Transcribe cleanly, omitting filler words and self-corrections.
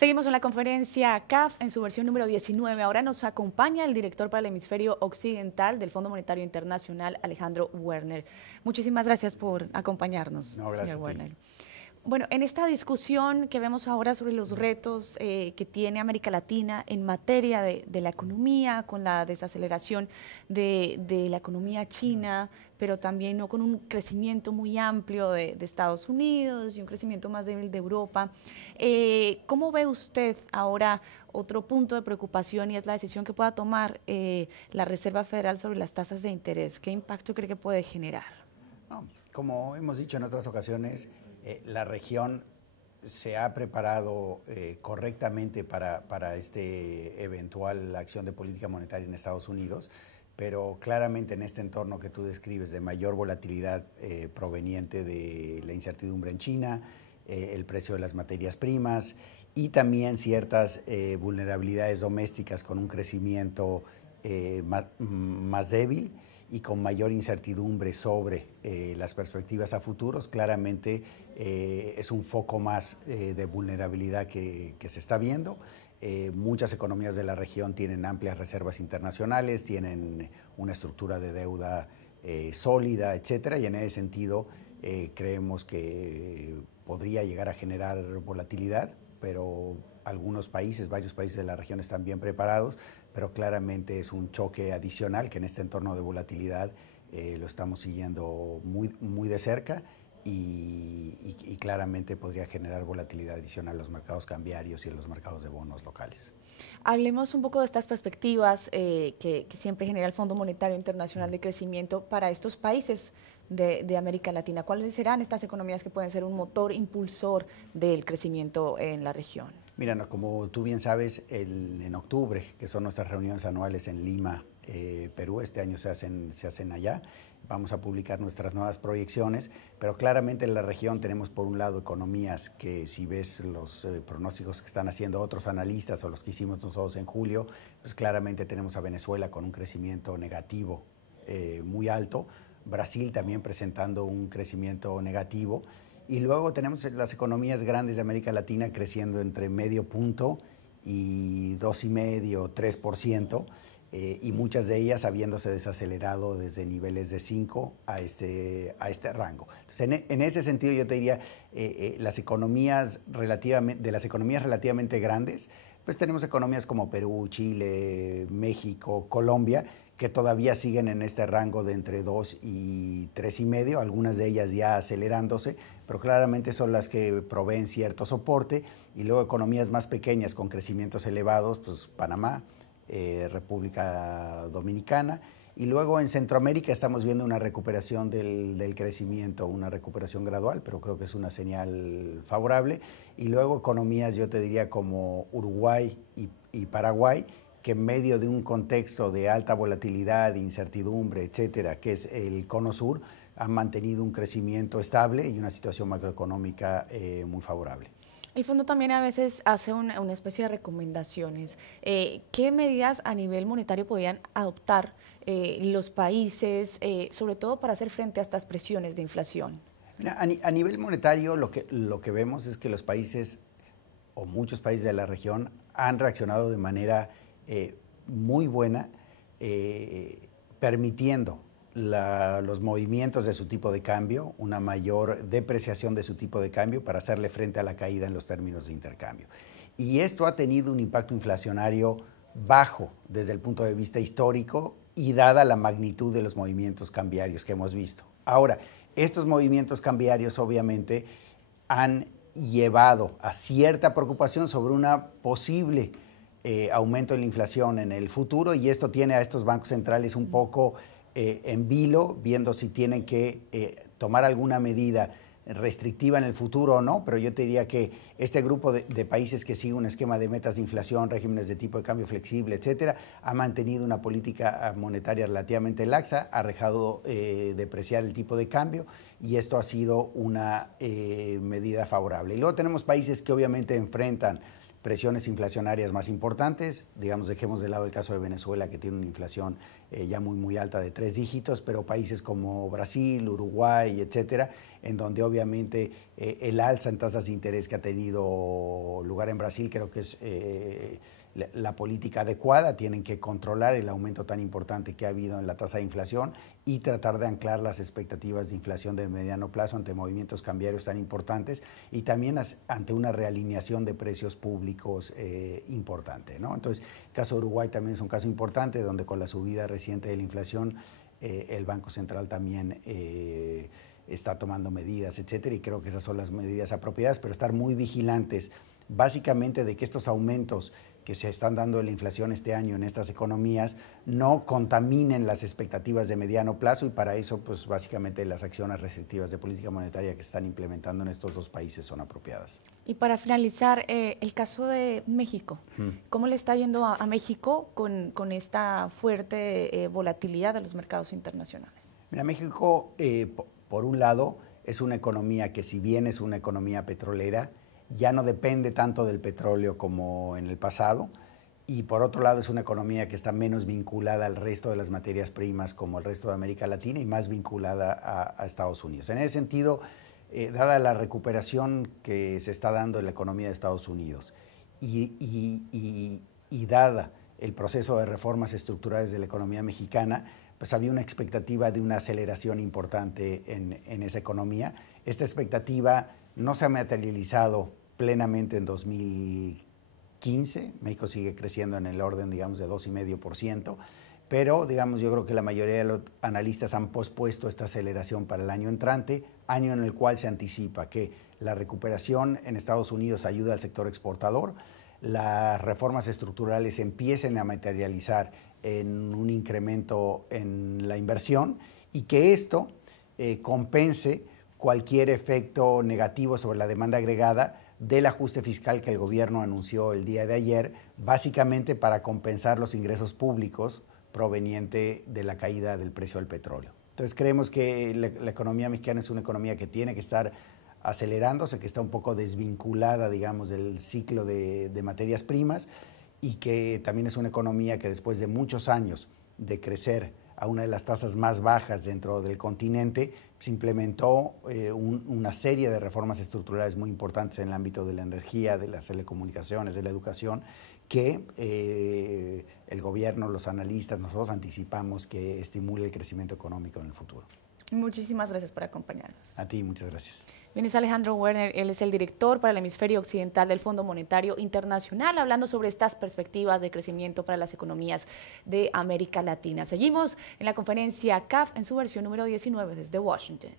Seguimos en la conferencia CAF en su versión número 19. Ahora nos acompaña el director para el hemisferio occidental del Fondo Monetario Internacional, Alejandro Werner. Muchísimas gracias por acompañarnos, No, gracias señor a ti. Werner. Bueno, en esta discusión que vemos ahora sobre los retos que tiene América Latina en materia de la economía, con la desaceleración de la economía china, pero también no con un crecimiento muy amplio de Estados Unidos y un crecimiento más débil de Europa. ¿Cómo ve usted ahora otro punto de preocupación y es la decisión que pueda tomar la Reserva Federal sobre las tasas de interés? ¿Qué impacto cree que puede generar? No, como hemos dicho en otras ocasiones, la región se ha preparado correctamente para este eventual acción de política monetaria en Estados Unidos, pero claramente en este entorno que tú describes de mayor volatilidad proveniente de la incertidumbre en China, el precio de las materias primas y también ciertas vulnerabilidades domésticas con un crecimiento más débil y con mayor incertidumbre sobre las perspectivas a futuros, claramente es un foco más de vulnerabilidad que se está viendo. Muchas economías de la región tienen amplias reservas internacionales, tienen una estructura de deuda sólida, etcétera, y en ese sentido creemos que podría llegar a generar volatilidad, pero algunos países, varios países de la región están bien preparados, pero claramente es un choque adicional que en este entorno de volatilidad lo estamos siguiendo muy de cerca y claramente podría generar volatilidad adicional en los mercados cambiarios y en los mercados de bonos locales. Hablemos un poco de estas perspectivas que siempre genera el Fondo Monetario Internacional de Crecimiento para estos países de América Latina. ¿Cuáles serán estas economías que pueden ser un motor impulsor del crecimiento en la región? Mira, no, como tú bien sabes, en octubre, que son nuestras reuniones anuales en Lima, Perú, este año se hacen allá, vamos a publicar nuestras nuevas proyecciones, pero claramente en la región tenemos por un lado economías que si ves los pronósticos que están haciendo otros analistas o los que hicimos nosotros en julio, pues claramente tenemos a Venezuela con un crecimiento negativo muy alto, Brasil también presentando un crecimiento negativo, y luego tenemos las economías grandes de América Latina creciendo entre medio punto y 2,5, 3%, y muchas de ellas habiéndose desacelerado desde niveles de 5 a este rango. Entonces, en ese sentido yo te diría, las economías relativamente grandes, pues tenemos economías como Perú, Chile, México, Colombia, que todavía siguen en este rango de entre 2 y 3,5, algunas de ellas ya acelerándose, pero claramente son las que proveen cierto soporte, y luego economías más pequeñas con crecimientos elevados, pues Panamá, República Dominicana, y luego en Centroamérica estamos viendo una recuperación del crecimiento, una recuperación gradual, pero creo que es una señal favorable, y luego economías, yo te diría, como Uruguay y Paraguay, que en medio de un contexto de alta volatilidad, incertidumbre, etcétera, que es el Cono Sur, han mantenido un crecimiento estable y una situación macroeconómica muy favorable. El fondo también a veces hace una especie de recomendaciones. ¿Qué medidas a nivel monetario podrían adoptar los países, sobre todo para hacer frente a estas presiones de inflación? Mira, a nivel monetario lo que vemos es que los países, o muchos países de la región, han reaccionado de manera muy buena, permitiendo los movimientos de su tipo de cambio, una mayor depreciación de su tipo de cambio para hacerle frente a la caída en los términos de intercambio. Y esto ha tenido un impacto inflacionario bajo desde el punto de vista histórico y dada la magnitud de los movimientos cambiarios que hemos visto. Ahora, estos movimientos cambiarios obviamente han llevado a cierta preocupación sobre una posible aumento en la inflación en el futuro, y esto tiene a estos bancos centrales un poco en vilo, viendo si tienen que tomar alguna medida restrictiva en el futuro o no, pero yo te diría que este grupo de países que sigue un esquema de metas de inflación, regímenes de tipo de cambio flexible, etcétera, ha mantenido una política monetaria relativamente laxa, ha dejado depreciar el tipo de cambio, y esto ha sido una medida favorable. Y luego tenemos países que obviamente enfrentan presiones inflacionarias más importantes. Digamos, dejemos de lado el caso de Venezuela, que tiene una inflación ya muy alta de 3 dígitos, pero países como Brasil, Uruguay, etcétera, en donde obviamente el alza en tasas de interés que ha tenido lugar en Brasil, creo que es la política adecuada. Tienen que controlar el aumento tan importante que ha habido en la tasa de inflación y tratar de anclar las expectativas de inflación de mediano plazo ante movimientos cambiarios tan importantes y también ante una realineación de precios públicos importante, ¿no? Entonces, el caso de Uruguay también es un caso importante, donde con la subida reciente de la inflación, el Banco Central también está tomando medidas, etcétera, y creo que esas son las medidas apropiadas, pero estar muy vigilantes básicamente de que estos aumentos que se están dando de la inflación este año en estas economías no contaminen las expectativas de mediano plazo, y para eso pues básicamente las acciones restrictivas de política monetaria que se están implementando en estos dos países son apropiadas. Y para finalizar, el caso de México, ¿cómo le está yendo a México con esta fuerte volatilidad de los mercados internacionales? Mira, México, por un lado, es una economía que, si bien es una economía petrolera, ya no depende tanto del petróleo como en el pasado, y por otro lado es una economía que está menos vinculada al resto de las materias primas como el resto de América Latina y más vinculada a Estados Unidos. En ese sentido, dada la recuperación que se está dando en la economía de Estados Unidos y dada el proceso de reformas estructurales de la economía mexicana, pues había una expectativa de una aceleración importante en esa economía. Esta expectativa no se ha materializado plenamente en 2015. México sigue creciendo en el orden, digamos, de 2,5%, pero, digamos, yo creo que la mayoría de los analistas han pospuesto esta aceleración para el año entrante, año en el cual se anticipa que la recuperación en Estados Unidos ayuda al sector exportador, las reformas estructurales empiecen a materializar en un incremento en la inversión y que esto compense cualquier efecto negativo sobre la demanda agregada del ajuste fiscal que el gobierno anunció el día de ayer, básicamente para compensar los ingresos públicos proveniente de la caída del precio del petróleo. Entonces creemos que la economía mexicana es una economía que tiene que estar acelerándose, que está un poco desvinculada, digamos, del ciclo de materias primas, y que también es una economía que, después de muchos años de crecer a una de las tasas más bajas dentro del continente, se implementó una serie de reformas estructurales muy importantes en el ámbito de la energía, de las telecomunicaciones, de la educación, que el gobierno, los analistas, nosotros anticipamos que estimule el crecimiento económico en el futuro. Muchísimas gracias por acompañarnos. A ti, muchas gracias. Bien, es Alejandro Werner, él es el director para el hemisferio occidental del Fondo Monetario Internacional, hablando sobre estas perspectivas de crecimiento para las economías de América Latina. Seguimos en la conferencia CAF en su versión número 19 desde Washington.